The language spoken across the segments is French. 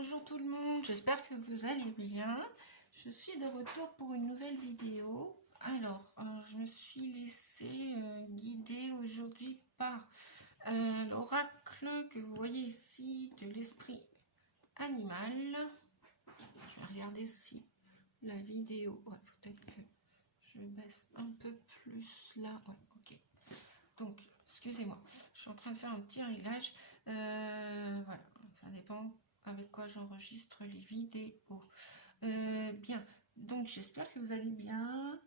Bonjour tout le monde, j'espère que vous allez bien. Je suis de retour pour une nouvelle vidéo. Alors, je me suis laissée guider aujourd'hui par l'oracle que vous voyez ici de l'esprit animal. Je vais regarder si la vidéo... Ouais, peut-être que je baisse un peu plus là. Ouais, ok. Donc, excusez-moi, je suis en train de faire un petit réglage. Voilà, ça dépend avec quoi j'enregistre les vidéos. Bien, donc j'espère que vous allez bien,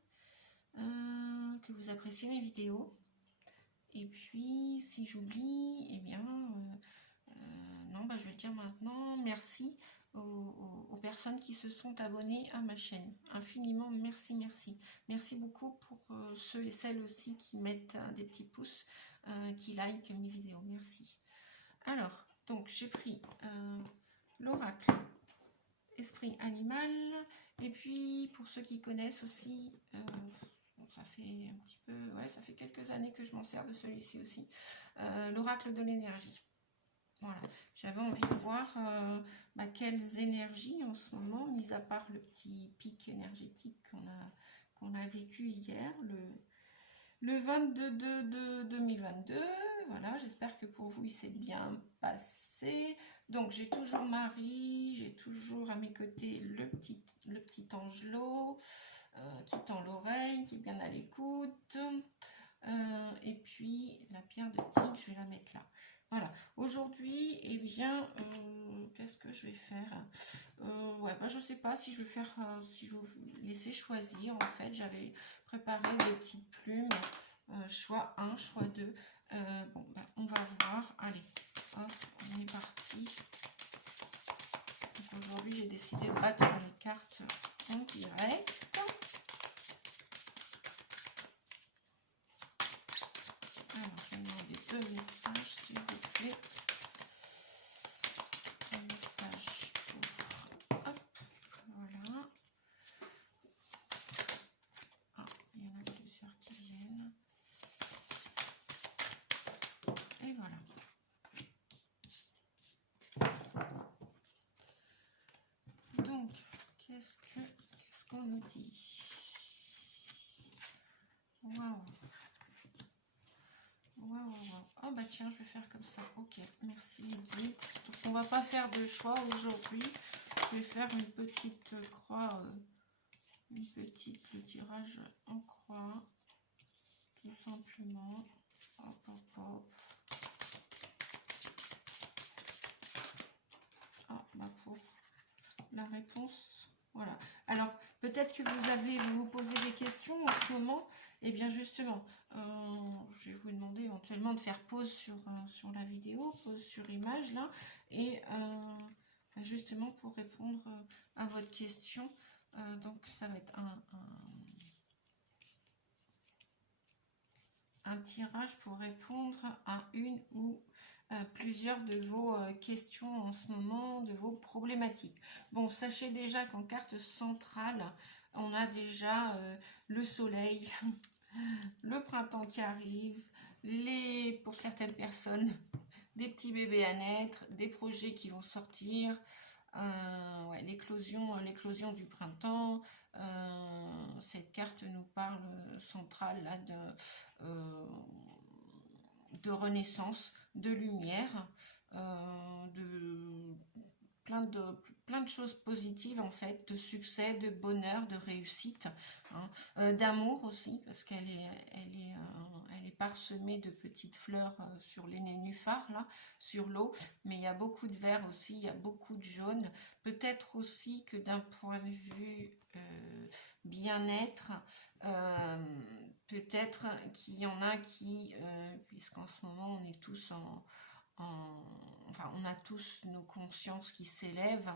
que vous appréciez mes vidéos. Et puis, si j'oublie, eh bien, non, je vais le dire maintenant. Merci aux personnes qui se sont abonnées à ma chaîne. Infiniment, merci, merci. Merci beaucoup pour ceux et celles aussi qui mettent des petits pouces, qui likent mes vidéos. Merci. Alors, donc j'ai pris l'oracle esprit animal, et puis pour ceux qui connaissent aussi, bon, ça fait un petit peu, ouais, ça fait quelques années que je m'en sers de celui-ci aussi, l'oracle de l'énergie. Voilà, j'avais envie de voir quelles énergies en ce moment, mis à part le petit pic énergétique qu'on a vécu hier, le 22/2/2022. Voilà, j'espère que pour vous il s'est bien passé. Donc j'ai toujours Marie, j'ai toujours à mes côtés le petit Angelo qui tend l'oreille, qui est bien à l'écoute. Et puis la pierre de tigre, je vais la mettre là. Voilà, aujourd'hui, eh bien, qu'est-ce que je vais faire? Ouais, je sais pas si je vais faire, si je vais vous laisser choisir. En fait, j'avais préparé des petites plumes, choix 1, choix 2. Bon, on va voir. Allez, hop, on est parti. Donc aujourd'hui, j'ai décidé de battre les cartes en direct. Alors, je vais demander 2 messages, s'il vous plaît. Un message pour... Hop, voilà. Ah, il y en a plusieurs qui viennent. Et voilà. Donc, qu'est-ce qu'on nous dit? Waouh. Waouh. Oh tiens, je vais faire comme ça. Ok, merci les guides. Donc on va pas faire de choix aujourd'hui. Je vais faire une petite croix, le tirage en croix, tout simplement. Hop, hop, hop. Ah, pour la réponse, voilà. Alors, peut-être que vous posez des questions en ce moment. Et bien justement, je vais vous demander éventuellement de faire pause sur la vidéo, pause sur image là, et justement pour répondre à votre question. Donc ça va être un tirage pour répondre à une ou plusieurs de vos questions en ce moment, de vos problématiques. Bon, sachez déjà qu'en carte centrale, on a déjà le soleil, le printemps qui arrive, pour certaines personnes, des petits bébés à naître, des projets qui vont sortir, ouais, l'éclosion du printemps. Cette carte nous parle centrale là de renaissance, de lumière, de plein de choses positives en fait, de succès, de bonheur, de réussite, hein, d'amour aussi, parce qu'elle est parsemée de petites fleurs sur les nénuphars là, sur l'eau, mais il y a beaucoup de vert aussi, il y a beaucoup de jaune. Peut-être aussi que d'un point de vue bien-être, peut-être qu'il y en a qui, puisqu'en ce moment on est tous on a tous nos consciences qui s'élèvent.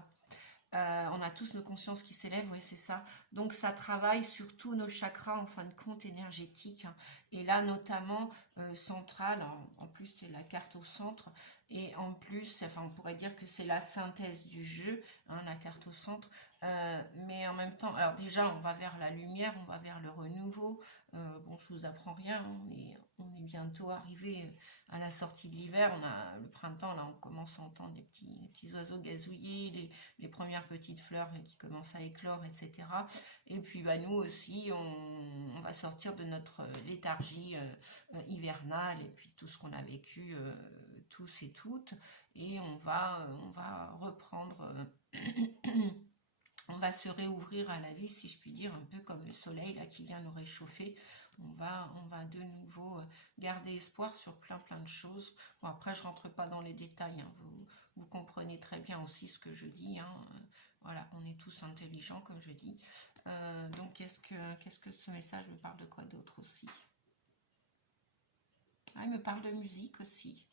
Oui, c'est ça. Donc ça travaille sur tous nos chakras en fin de compte énergétiques. Hein. Et là notamment centrale, en plus c'est la carte au centre. Et en plus, on pourrait dire que c'est la synthèse du jeu, hein, la carte au centre. Mais en même temps, alors déjà on va vers la lumière, on va vers le renouveau. Bon, je vous apprends rien, on est bientôt arrivé à la sortie de l'hiver. On a le printemps, là, on commence à entendre les petits oiseaux gazouiller, les premières petites fleurs qui commencent à éclore, etc. Et puis, bah, nous aussi, on va sortir de notre léthargie hivernale et puis tout ce qu'on a vécu tous et toutes. Et on va reprendre... on va se réouvrir à la vie, si je puis dire, un peu comme le soleil là qui vient nous réchauffer. On va de nouveau garder espoir sur plein de choses. Bon, après, je rentre pas dans les détails, hein. Vous comprenez très bien aussi ce que je dis, hein. Voilà, on est tous intelligents, comme je dis. Donc, qu'est-ce que ce message me parle de quoi d'autre aussi? Ah, il me parle de musique aussi.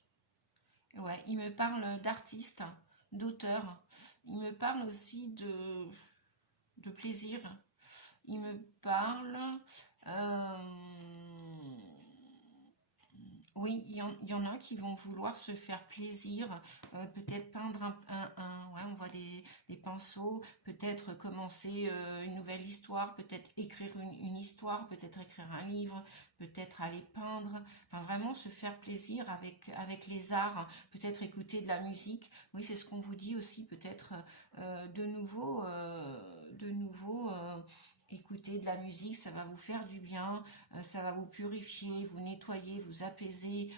Ouais, il me parle d'artistes, d'auteurs. Il me parle aussi de plaisir. Il me parle... oui, il y en a qui vont vouloir se faire plaisir, peut-être peindre ouais, on voit des pinceaux, peut-être commencer une nouvelle histoire, peut-être écrire une histoire, peut-être écrire un livre, peut-être aller peindre, enfin vraiment se faire plaisir avec les arts, peut-être écouter de la musique. Oui, c'est ce qu'on vous dit aussi, peut-être de nouveau, écouter de la musique, ça va vous faire du bien, ça va vous purifier, vous nettoyer, vous apaiser.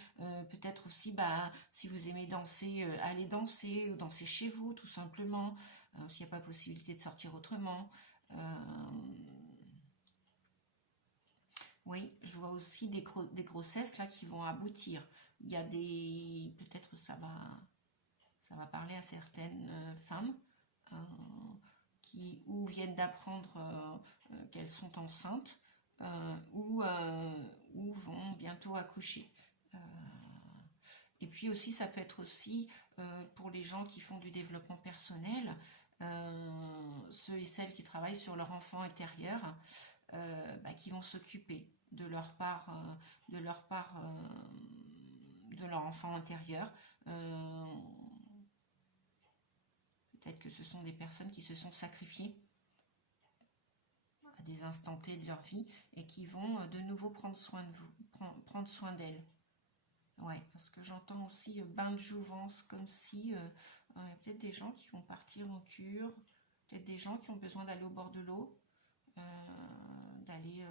Peut-être aussi, bah, si vous aimez danser, aller danser ou danser chez vous, tout simplement, s'il n'y a pas possibilité de sortir autrement. Oui, je vois aussi des grossesses là qui vont aboutir. Il y a des... Peut-être ça va parler à certaines femmes ou viennent d'apprendre qu'elles sont enceintes ou vont bientôt accoucher. Et puis aussi, ça peut être aussi pour les gens qui font du développement personnel, ceux et celles qui travaillent sur leur enfant intérieur, qui vont s'occuper de leur part, de leur enfant intérieur. Peut-être que ce sont des personnes qui se sont sacrifiées à des instants T de leur vie et qui vont de nouveau prendre soin de vous, prendre soin d'elles. Ouais, parce que j'entends aussi bain de jouvence, comme si peut-être des gens qui vont partir en cure, peut-être des gens qui ont besoin d'aller au bord de l'eau, d'aller,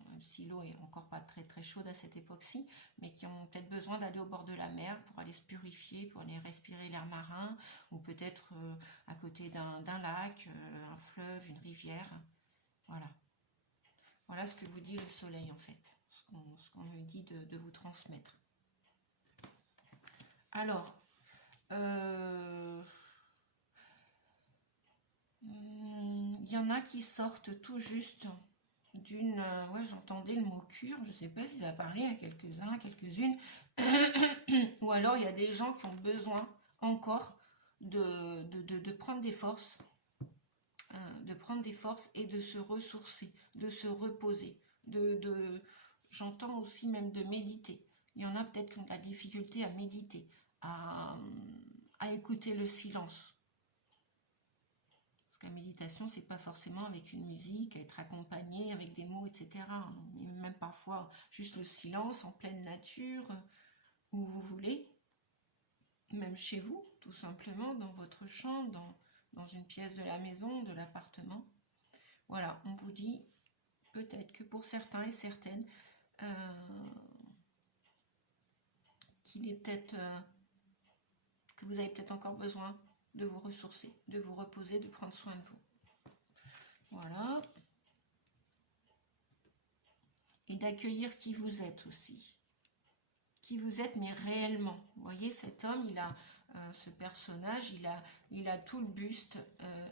même si l'eau est encore pas très chaude à cette époque-ci, mais qui ont peut-être besoin d'aller au bord de la mer pour aller se purifier, pour aller respirer l'air marin, ou peut-être à côté d'un lac, un fleuve, une rivière. Voilà. Voilà ce que vous dit le soleil en fait, ce qu'on me dit de vous transmettre. Alors, il y en a qui sortent tout juste d'une... ouais, j'entendais le mot cure, je ne sais pas si ça a parlé à quelques-uns, quelques-unes. Ou alors, il y a des gens qui ont besoin encore de prendre des forces, et de se ressourcer, de se reposer, j'entends aussi même de méditer. Il y en a peut-être qui ont de la difficulté à méditer, à écouter le silence. Parce que la méditation, c'est pas forcément avec une musique, à être accompagné avec des mots, etc. Mais même parfois, juste le silence en pleine nature, où vous voulez, même chez vous, tout simplement, dans votre chambre, dans une pièce de la maison, de l'appartement. Voilà, on vous dit peut-être que pour certains et certaines, qu'il est peut-être que vous avez peut-être encore besoin de vous ressourcer, de vous reposer, de prendre soin de vous. Voilà. Et d'accueillir qui vous êtes aussi. Qui vous êtes, mais réellement. Vous voyez, cet homme, il a ce personnage, il a tout le buste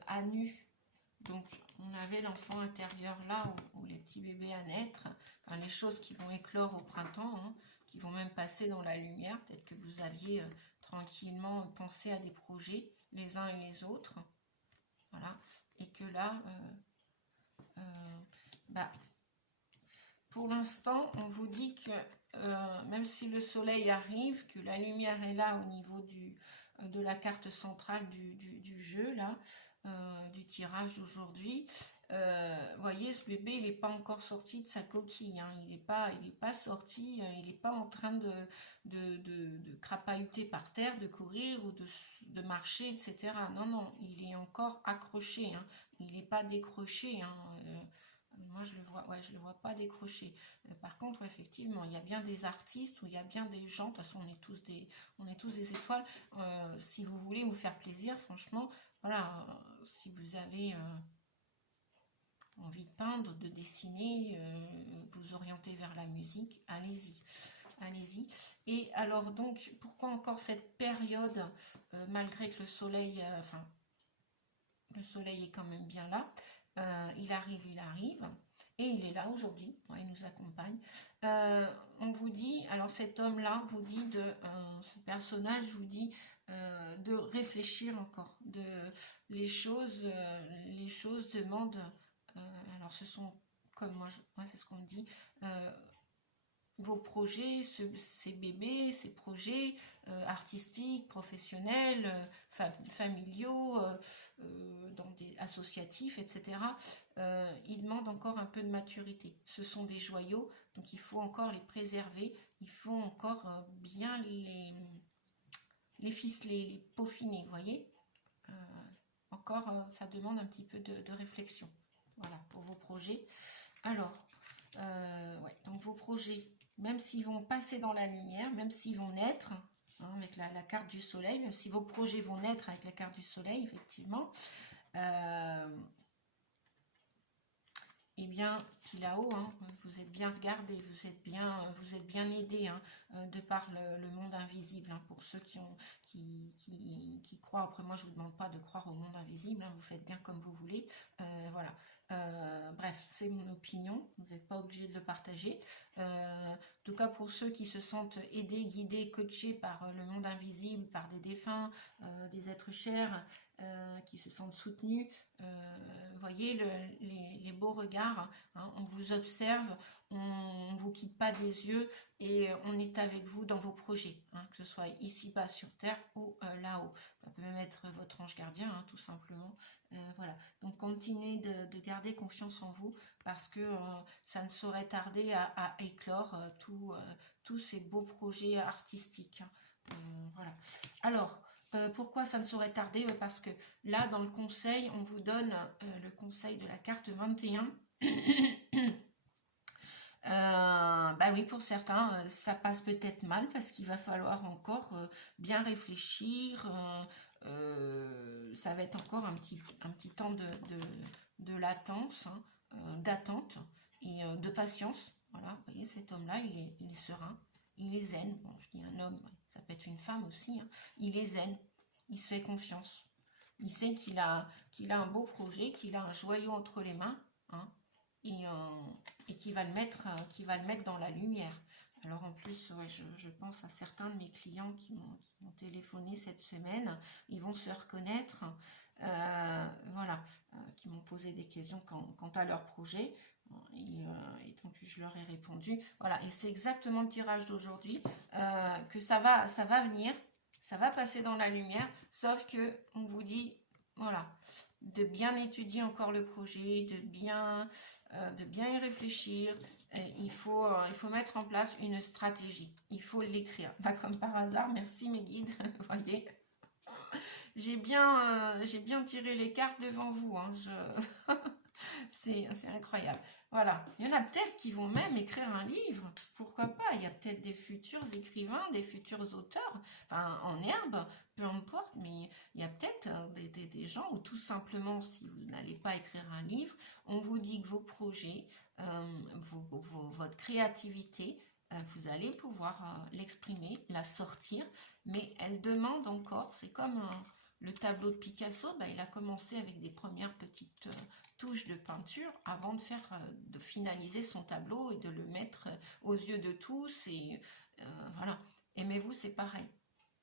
à nu. Donc, on avait l'enfant intérieur là, où les petits bébés à naître, enfin, les choses qui vont éclore au printemps, hein, qui vont même passer dans la lumière. Peut-être que vous aviez tranquillement pensé à des projets, les uns et les autres. Voilà. Et que là, pour l'instant, on vous dit que même si le soleil arrive, que la lumière est là au niveau de la carte centrale du jeu, là, du tirage d'aujourd'hui. Voyez, ce bébé, il n'est pas encore sorti de sa coquille, hein. Il n'est pas sorti, il n'est pas en train de crapahuter par terre, de courir ou de marcher, etc. Non, non, il est encore accroché, hein. Il n'est pas décroché, hein. Moi, je le vois, ouais, je le vois pas décroché. Par contre, effectivement, il y a bien des artistes ou il y a bien des gens. De toute façon, on est tous des étoiles. Si vous voulez vous faire plaisir, franchement, voilà, si vous avez envie de peindre, de dessiner, vous orienter vers la musique, allez-y. Allez-y. Et alors, donc, pourquoi encore cette période, malgré que le soleil, enfin, le soleil est quand même bien là. Il arrive. Et il est là aujourd'hui, ouais, il nous accompagne. On vous dit, alors cet homme-là vous dit ce personnage vous dit de réfléchir encore. Les choses demandent, alors ce sont, comme moi, c'est ce qu'on me dit, vos projets, ces bébés, ces projets artistiques, professionnels, familiaux, associatifs, etc. Ils demandent encore un peu de maturité. Ce sont des joyaux, donc il faut encore les préserver, il faut encore bien les ficeler, les peaufiner, vous voyez. Encore, ça demande un petit peu de réflexion. Voilà, pour vos projets. Alors, ouais, donc vos projets, même s'ils vont passer dans la lumière, même s'ils vont naître, hein, avec la carte du soleil, même si vos projets vont naître avec la carte du soleil, effectivement, eh bien, puis là-haut, hein, vous êtes bien regardé, vous êtes bien aidé, hein, de par le monde invisible, hein, pour ceux qui croient. Après, moi, je ne vous demande pas de croire au monde invisible, hein, vous faites bien comme vous voulez. Voilà. Bref, c'est mon opinion, vous n'êtes pas obligé de le partager. En tout cas, pour ceux qui se sentent aidés, guidés, coachés par le monde invisible, par des défunts, des êtres chers, qui se sentent soutenus, voyez les beaux regards, hein, on vous observe, on ne vous quitte pas des yeux et on est avec vous dans vos projets, hein, que ce soit ici-bas sur Terre ou là-haut. Ça peut même être votre ange gardien, hein, tout simplement. Voilà. Donc continuez de garder confiance en vous parce que ça ne saurait tarder à éclore tous ces beaux projets artistiques. Voilà. Alors, pourquoi ça ne saurait tarder? Parce que là, dans le conseil, on vous donne le conseil de la carte 21. Bah oui, pour certains, ça passe peut-être mal parce qu'il va falloir encore bien réfléchir. Ça va être encore un petit temps de latence, hein, d'attente et de patience. Voilà, vous voyez, cet homme-là, il est serein, il est zen. Bon, je dis un homme, ça peut être une femme aussi, hein. Il est zen, il se fait confiance. Il sait qu'il a un beau projet, qu'il a un joyau entre les mains, hein, et qui va le mettre dans la lumière. Alors en plus, ouais, je pense à certains de mes clients qui m'ont téléphoné cette semaine, ils vont se reconnaître, voilà, qui m'ont posé des questions quant à leur projet, et donc je leur ai répondu. Voilà, et c'est exactement le tirage d'aujourd'hui, que ça va venir, ça va passer dans la lumière, sauf que on vous dit, voilà, de bien étudier encore le projet, de bien y réfléchir. Il faut mettre en place une stratégie. Il faut l'écrire. Pas comme par hasard. Merci mes guides. Vous voyez, j'ai bien tiré les cartes devant vous, hein. C'est incroyable. Voilà. Il y en a peut-être qui vont même écrire un livre. Pourquoi pas? Il y a peut-être des futurs écrivains, des futurs auteurs, enfin en herbe, peu importe, mais il y a peut-être des gens, ou tout simplement, si vous n'allez pas écrire un livre, on vous dit que vos projets, votre créativité, vous allez pouvoir l'exprimer, la sortir, mais elle demande encore, c'est comme le tableau de Picasso, il a commencé avec des premières petites touches de peinture avant de finaliser son tableau et de le mettre aux yeux de tous. Et voilà. Aimez-vous, c'est pareil.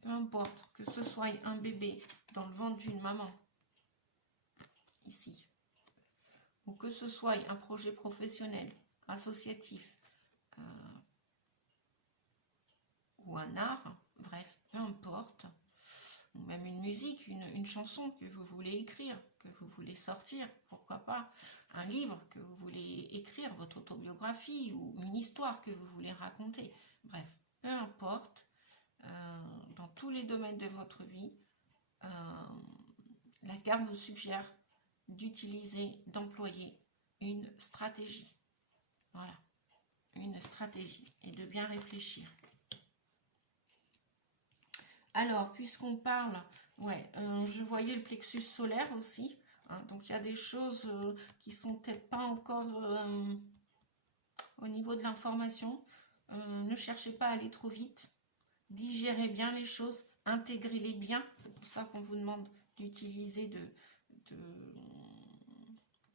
Peu importe que ce soit un bébé dans le ventre d'une maman, ici, ou que ce soit un projet professionnel, associatif, ou un art, bref, peu importe, ou même une musique, une chanson que vous voulez écrire, que vous voulez sortir, pourquoi pas, un livre que vous voulez écrire, votre autobiographie ou une histoire que vous voulez raconter. Bref, peu importe, dans tous les domaines de votre vie, la carte vous suggère d'utiliser, d'employer une stratégie. Voilà, une stratégie et de bien réfléchir. Alors, puisqu'on parle, ouais, je voyais le plexus solaire aussi. Hein, donc, il y a des choses qui sont peut-être pas encore au niveau de l'information. Ne cherchez pas à aller trop vite. Digérez bien les choses, intégrez-les bien. C'est pour ça qu'on vous demande d'utiliser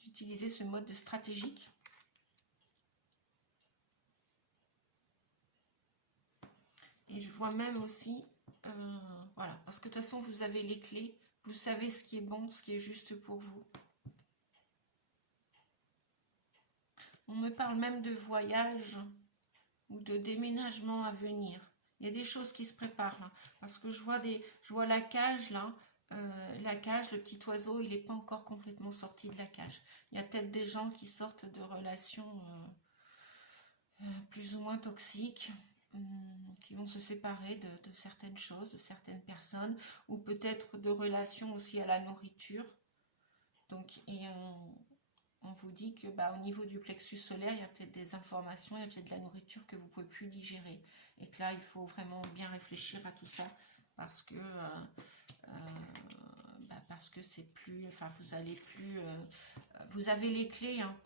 d'utiliser ce mode de stratégique. Et je vois même aussi, voilà, parce que de toute façon, vous avez les clés, vous savez ce qui est bon, ce qui est juste pour vous. On me parle même de voyage ou de déménagement à venir. Il y a des choses qui se préparent là, parce que je vois la cage là, la cage, le petit oiseau, il n'est pas encore complètement sorti de la cage. Il y a peut-être des gens qui sortent de relations plus ou moins toxiques, qui vont se séparer de certaines choses, de certaines personnes, ou peut-être de relations aussi à la nourriture. Donc, et on vous dit que au niveau du plexus solaire, il y a peut-être des informations, il y a peut-être de la nourriture que vous ne pouvez plus digérer. Et que là, il faut vraiment bien réfléchir à tout ça, parce que c'est plus, enfin vous allez plus, vous avez les clés hein,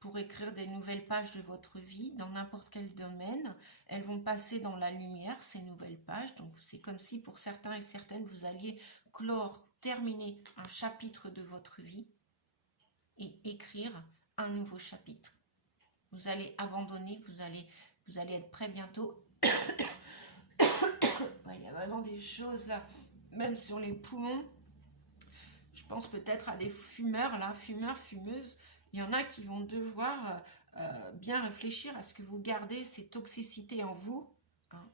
pour écrire des nouvelles pages de votre vie dans n'importe quel domaine. Elles vont passer dans la lumière, ces nouvelles pages. Donc c'est comme si pour certains et certaines, vous alliez terminer un chapitre de votre vie et écrire un nouveau chapitre. Vous allez abandonner, vous allez être prêt bientôt. Il y a vraiment des choses là, même sur les poumons. Je pense peut-être à des fumeurs là, fumeurs, fumeuses. Il y en a qui vont devoir bien réfléchir à ce que vous gardez ces toxicités en vous. Hein.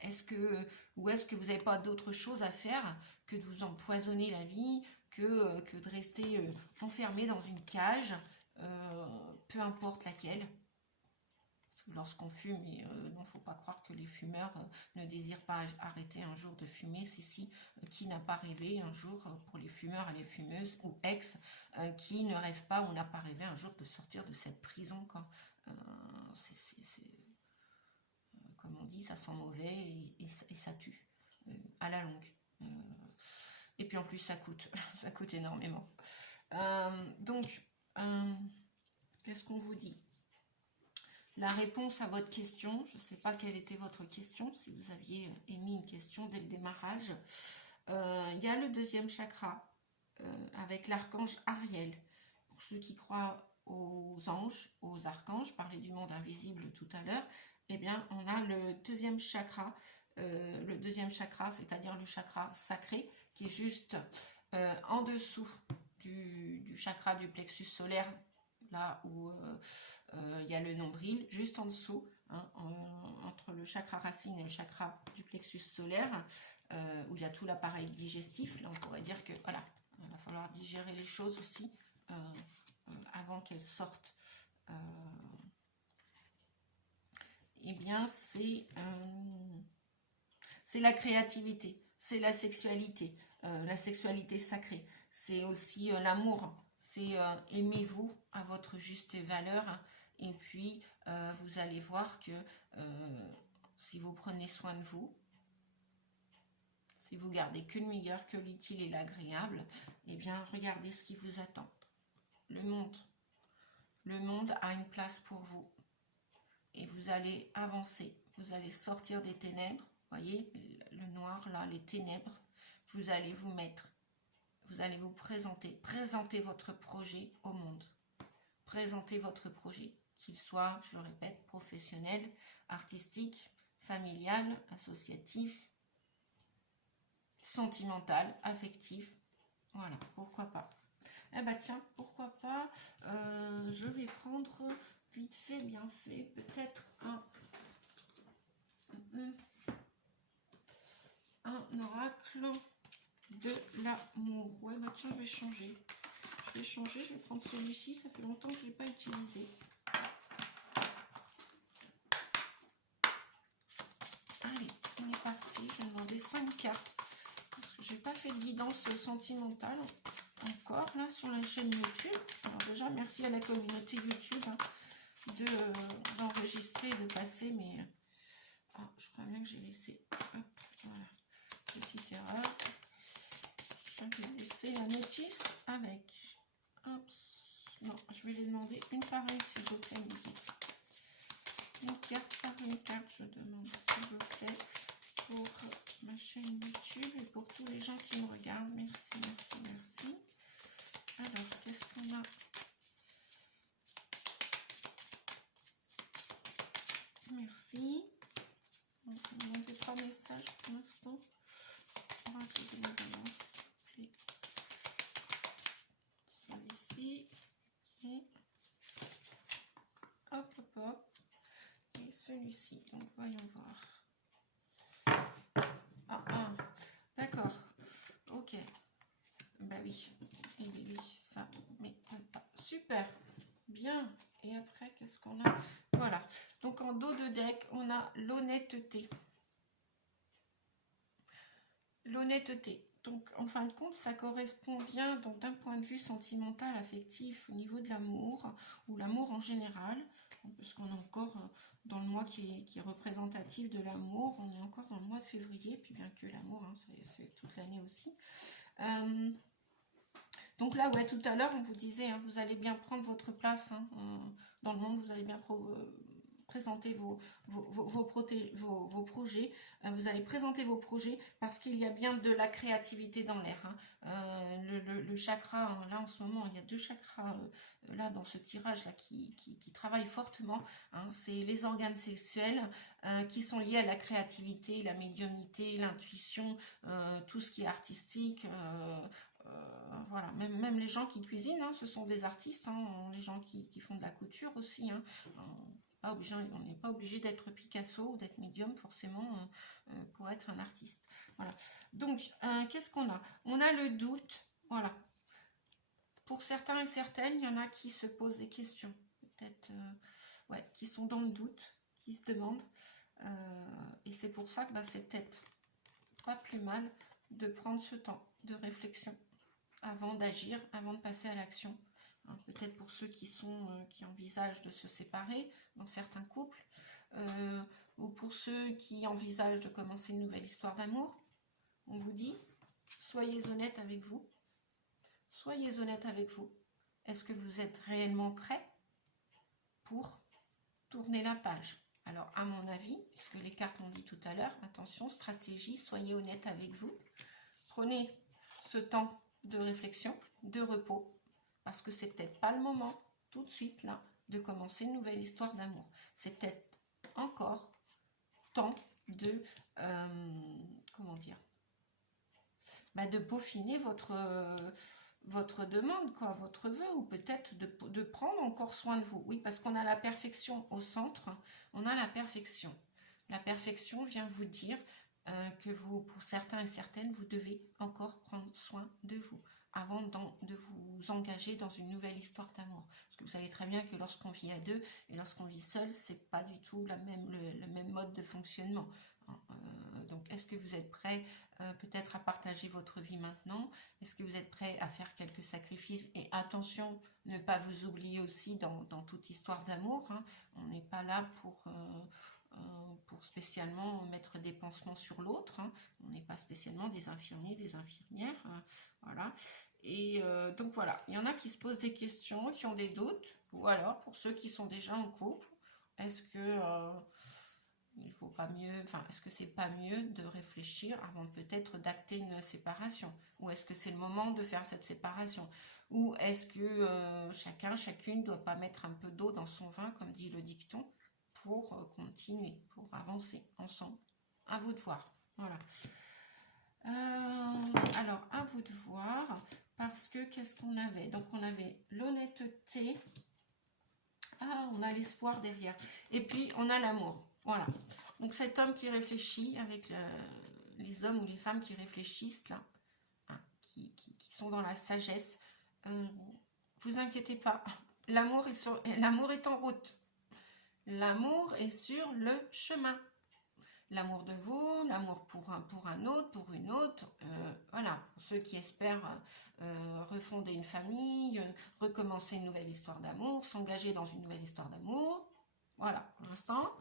Est-ce que vous n'avez pas d'autre chose à faire que de vous empoisonner la vie, que de rester enfermé dans une cage, peu importe laquelle. Lorsqu'on fume, il ne faut pas croire que les fumeurs ne désirent pas arrêter un jour de fumer. Qui n'a pas rêvé un jour pour les fumeurs et les fumeuses ou ex, qui ne rêve pas ou n'a pas rêvé un jour de sortir de cette prison quand comme on dit, ça sent mauvais et ça tue à la longue. Et puis en plus ça coûte, ça coûte énormément. Donc, qu'est-ce qu'on vous dit ? La réponse à votre question, je ne sais pas quelle était votre question, si vous aviez émis une question dès le démarrage. Il y a le deuxième chakra avec l'archange Ariel. Pour ceux qui croient aux anges, aux archanges, je parlais du monde invisible tout à l'heure, eh bien on a le deuxième chakra, c'est-à-dire le chakra sacré, qui est juste en dessous du chakra du plexus solaire, là où il y a le nombril, juste en dessous, hein, entre le chakra racine et le chakra du plexus solaire, où il y a tout l'appareil digestif. Là, on pourrait dire que voilà, il va falloir digérer les choses aussi avant qu'elles sortent. Eh bien, c'est la créativité, c'est la sexualité sacrée, c'est aussi l'amour. C'est aimez-vous à votre juste valeur, hein, et puis vous allez voir que si vous prenez soin de vous, si vous gardez que le meilleur, que l'utile et l'agréable, eh bien regardez ce qui vous attend. Le monde a une place pour vous et vous allez avancer, vous allez sortir des ténèbres, voyez le noir là, les ténèbres, vous allez vous mettre. Vous allez vous présenter votre projet au monde. Présentez votre projet, qu'il soit, je le répète, professionnel, artistique, familial, associatif, sentimental, affectif. Voilà, pourquoi pas. Eh ben tiens, pourquoi pas, je vais prendre vite fait, bien fait, peut-être un oracle de l'amour. Ouais, bah tiens, je vais changer. Je vais prendre celui-ci. Ça fait longtemps que je ne l'ai pas utilisé. Allez, on est parti. Je vais demander 5 cartes. Parce que je n'ai pas fait de guidance sentimentale encore là sur la chaîne YouTube. Alors déjà, merci à la communauté YouTube hein, d'enregistrer et de passer. Mais je crois bien que j'ai laissé. Hop, voilà. Petite erreur. Je vais laisser la notice avec. Hop. Non, je vais les demander une par une s'il vous plaît. Une carte par une carte, je demande s'il vous plaît pour ma chaîne YouTube et pour tous les gens qui me regardent. Merci, merci, merci. Alors, qu'est-ce qu'on a? Merci. Donc, on me demande 3 messages pour l'instant. On va ajouter les annonces, s'il vous plaît. Celui-ci. Ok. Hop, hop, hop. Et celui-ci. Donc, voyons voir. D'accord. Ok. Bah oui. Et oui, ça m'étonne pas. Super. Bien. Et après, qu'est-ce qu'on a? Voilà. Donc, en dos de deck, on a l'honnêteté. L'honnêteté. Donc, en fin de compte, ça correspond bien donc d'un point de vue sentimental, affectif, au niveau de l'amour, ou l'amour en général, parce qu'on est encore dans le mois qui est représentatif de l'amour, on est encore dans le mois de février, puis bien que l'amour, hein, c'est toute l'année aussi. Donc là, ouais, tout à l'heure, on vous disait, hein, vous allez bien prendre votre place hein, dans le monde, vous allez bien présenter vos projets, vous allez présenter vos projets parce qu'il y a bien de la créativité dans l'air. Hein. Le chakra, hein, là en ce moment, il y a 2 chakras là dans ce tirage là qui travaillent fortement. Hein. C'est les organes sexuels qui sont liés à la créativité, la médiumnité, l'intuition, tout ce qui est artistique. Voilà, même les gens qui cuisinent, hein, ce sont des artistes, hein, les gens qui font de la couture aussi. Hein. On n'est pas obligé d'être Picasso ou d'être médium forcément pour être un artiste. Voilà. Donc, qu'est-ce qu'on a? On a le doute. Voilà. Pour certains et certaines, il y en a qui se posent des questions. Peut-être, ouais, qui sont dans le doute, qui se demandent. Et c'est pour ça que bah, c'est peut-être pas plus mal de prendre ce temps de réflexion avant d'agir, avant de passer à l'action. Hein, peut-être pour ceux qui envisagent de se séparer dans certains couples, ou pour ceux qui envisagent de commencer une nouvelle histoire d'amour, on vous dit, soyez honnête avec vous. Soyez honnête avec vous. Est-ce que vous êtes réellement prêt pour tourner la page? Alors, à mon avis, puisque les cartes l'ont dit tout à l'heure, attention, stratégie, soyez honnête avec vous. Prenez ce temps de réflexion, de repos, parce que c'est peut-être pas le moment, tout de suite, là, de commencer une nouvelle histoire d'amour. C'est peut-être encore temps de, comment dire, bah de peaufiner votre demande, quoi, votre vœu, ou peut-être de prendre encore soin de vous. Oui, parce qu'on a la perfection au centre, on a la perfection. La perfection vient vous dire que vous, pour certains et certaines, vous devez encore prendre soin de vous avant de vous engager dans une nouvelle histoire d'amour. Parce que vous savez très bien que lorsqu'on vit à deux et lorsqu'on vit seul, c'est pas du tout le même mode de fonctionnement. Donc, est-ce que vous êtes prêt peut-être à partager votre vie maintenant? Est-ce que vous êtes prêt à faire quelques sacrifices? Et attention, ne pas vous oublier aussi dans toute histoire d'amour. Hein. On n'est pas là pour spécialement mettre des pansements sur l'autre. Hein. On n'est pas spécialement des infirmiers, des infirmières. Hein. Voilà. Et donc voilà, il y en a qui se posent des questions, qui ont des doutes. Ou alors, pour ceux qui sont déjà en couple, est-ce que il faut pas mieux, enfin, est-ce que c'est pas mieux de réfléchir avant peut-être d'acter une séparation? Ou est-ce que c'est le moment de faire cette séparation? Ou est-ce que chacune doit pas mettre un peu d'eau dans son vin, comme dit le dicton, pour continuer, pour avancer ensemble? À vous de voir. Voilà. Alors, à vous de voir, parce que qu'est-ce qu'on avait? Donc, on avait l'honnêteté. Ah, on a l'espoir derrière. Et puis, on a l'amour. Voilà. Donc, cet homme qui réfléchit avec les hommes ou les femmes qui réfléchissent, là, hein, qui sont dans la sagesse, vous inquiétez pas, l'amour est en route. L'amour est sur le chemin. L'amour de vous, l'amour pour un autre, pour une autre, voilà, pour ceux qui espèrent refonder une famille, recommencer une nouvelle histoire d'amour, s'engager dans une nouvelle histoire d'amour. Voilà, pour l'instant,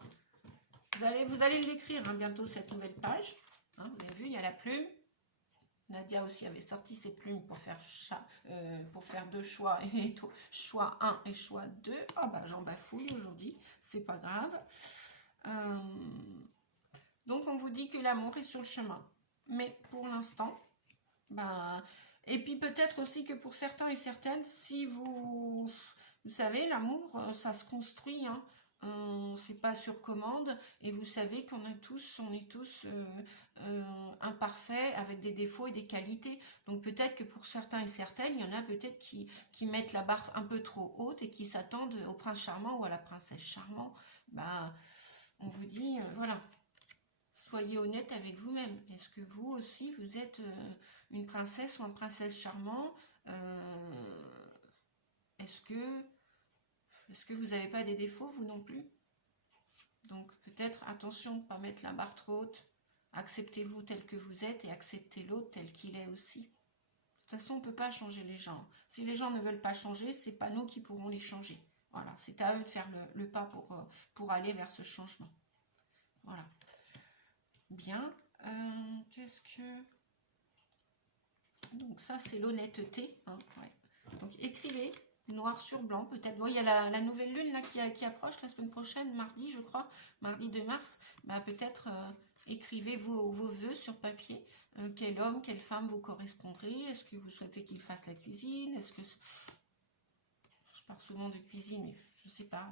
vous allez l'écrire hein, bientôt cette nouvelle page. Hein, vous avez vu, il y a la plume. Nadia aussi avait sorti ses plumes pour faire deux choix, et choix 1 et choix 2. Ah bah j'en bafouille aujourd'hui, c'est pas grave. Donc on vous dit que l'amour est sur le chemin. Mais pour l'instant, bah, et puis peut-être aussi que pour certains et certaines, si vous savez, l'amour, ça se construit, hein. C'est pas sur commande, et vous savez qu'on est tous imparfaits, avec des défauts et des qualités. Donc peut-être que pour certains et certaines, il y en a peut-être qui mettent la barre un peu trop haute et qui s'attendent au prince charmant ou à la princesse charmante. Bah, on vous dit, voilà, soyez honnête avec vous-même. Est-ce que vous aussi, vous êtes une princesse ou un princesse charmant? Est-ce que vous n'avez pas des défauts, vous non plus? Donc peut-être, attention, pas mettre la barre trop haute. Acceptez-vous tel que vous êtes et acceptez l'autre tel qu'il est aussi. De toute façon, on ne peut pas changer les gens. Si les gens ne veulent pas changer, c'est pas nous qui pourrons les changer. Voilà, c'est à eux de faire le pas pour aller vers ce changement. Voilà. Bien. Qu'est-ce que... Donc ça, c'est l'honnêteté. Hein, ouais. Donc écrivez, noir sur blanc. Peut-être, il y a la nouvelle lune là, qui approche la semaine prochaine, mardi, je crois, mardi 2 mars. Bah, peut-être écrivez vos vœux sur papier. Quel homme, quelle femme vous correspondrez? Est-ce que vous souhaitez qu'il fasse la cuisine? Est-ce que... Je parle souvent de cuisine, mais je ne sais pas.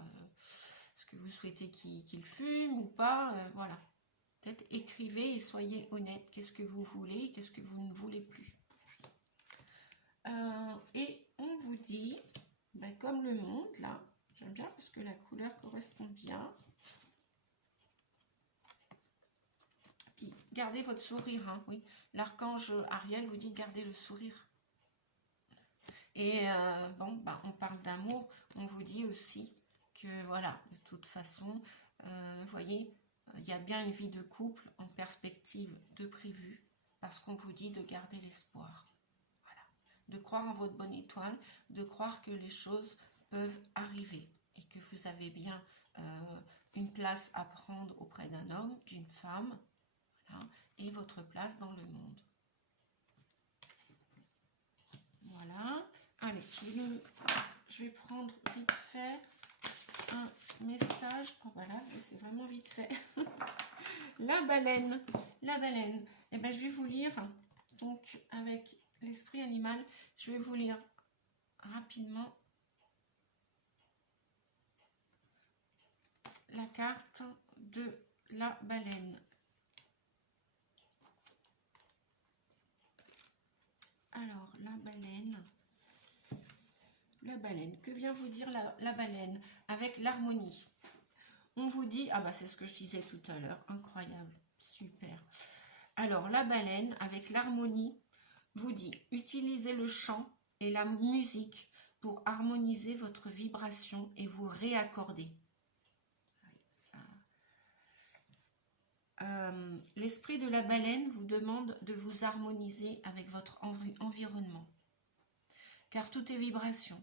Est-ce que vous souhaitez qu'il fume ou pas? Voilà. Peut-être écrivez et soyez honnête. Qu'est-ce que vous voulez? Qu'est-ce que vous ne voulez plus? Et on vous dit, ben, comme le monde, là, j'aime bien parce que la couleur correspond bien. Puis, gardez votre sourire, hein, oui. L'archange Ariel vous dit gardez le sourire. Et bon, ben, on parle d'amour, on vous dit aussi que, voilà, de toute façon, vous voyez, il y a bien une vie de couple en perspective de prévu, parce qu'on vous dit de garder l'espoir. Voilà. De croire en votre bonne étoile, de croire que les choses peuvent arriver et que vous avez bien une place à prendre auprès d'un homme, d'une femme, voilà, et votre place dans le monde. Voilà. Allez, je vais prendre vite fait un message. Oh voilà, c'est vraiment vite fait. La baleine. Eh ben, je vais vous lire, donc avec l'esprit animal, je vais vous lire rapidement la carte de la baleine. Alors, la baleine, que vient vous dire la baleine avec l'harmonie? On vous dit, ah bah c'est ce que je disais tout à l'heure, incroyable, super. Alors, la baleine avec l'harmonie vous dit, utilisez le chant et la musique pour harmoniser votre vibration et vous réaccorder. L'esprit de la baleine vous demande de vous harmoniser avec votre environnement, car tout est vibration.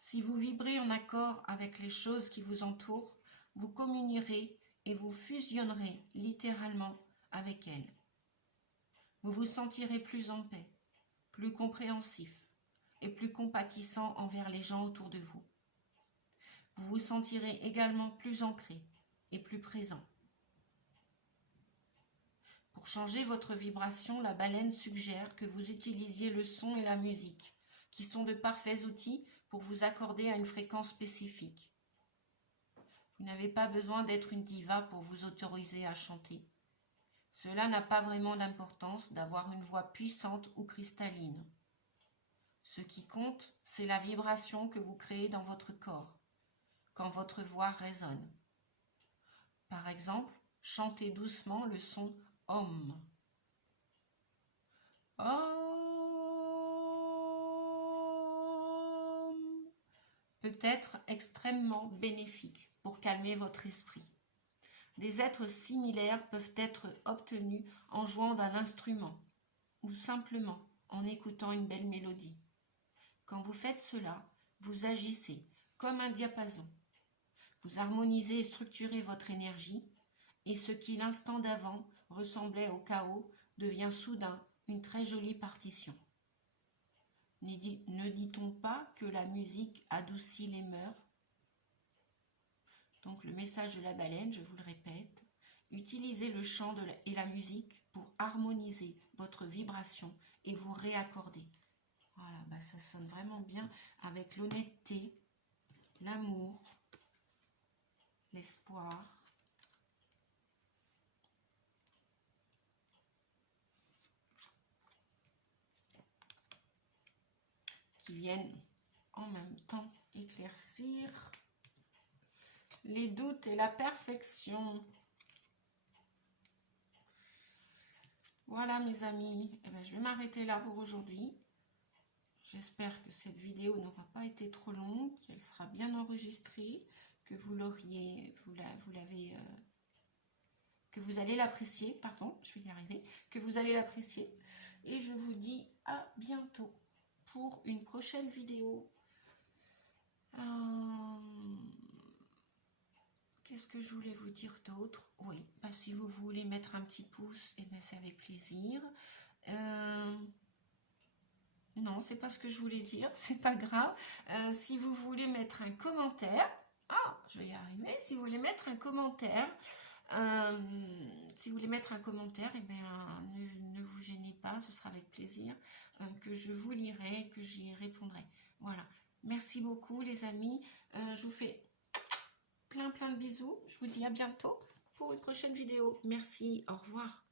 Si vous vibrez en accord avec les choses qui vous entourent, vous communierez et vous fusionnerez littéralement avec elles. Vous vous sentirez plus en paix, plus compréhensif et plus compatissant envers les gens autour de vous. Vous vous sentirez également plus ancré et plus présent. Pour changer votre vibration, la baleine suggère que vous utilisiez le son et la musique, qui sont de parfaits outils pour vous accorder à une fréquence spécifique. Vous n'avez pas besoin d'être une diva pour vous autoriser à chanter. Cela n'a pas vraiment d'importance d'avoir une voix puissante ou cristalline. Ce qui compte, c'est la vibration que vous créez dans votre corps, quand votre voix résonne. Par exemple, chantez doucement le son Om. Om. peut être extrêmement bénéfique pour calmer votre esprit. Des êtres similaires peuvent être obtenus en jouant d'un instrument ou simplement en écoutant une belle mélodie. Quand vous faites cela, vous agissez comme un diapason. Vous harmonisez et structurez votre énergie et ce qui l'instant d'avant ressemblait au chaos devient soudain une très jolie partition. Ne dit-on pas que la musique adoucit les mœurs? Donc le message de la baleine, je vous le répète, utilisez le chant et la musique pour harmoniser votre vibration et vous réaccorder. Voilà, bah ça sonne vraiment bien avec l'honnêteté, l'amour, l'espoir. Qui viennent en même temps éclaircir les doutes et la perfection. Voilà mes amis, eh ben, je vais m'arrêter là pour aujourd'hui. J'espère que cette vidéo n'aura pas été trop longue, qu'elle sera bien enregistrée, que que vous allez l'apprécier, pardon, je vais y arriver, que vous allez l'apprécier. Et je vous dis à bientôt pour une prochaine vidéo. Qu'est-ce que je voulais vous dire d'autre? Oui, bah, si vous voulez mettre un petit pouce, eh ben, c'est avec plaisir. Non, c'est pas ce que je voulais dire, c'est pas grave. Si vous voulez mettre un commentaire, je vais y arriver. Si vous voulez mettre un commentaire, eh bien, ne vous gênez pas, ce sera avec plaisir que je vous lirai, que j'y répondrai. Voilà. Merci beaucoup les amis. Je vous fais plein de bisous. Je vous dis à bientôt pour une prochaine vidéo. Merci, au revoir.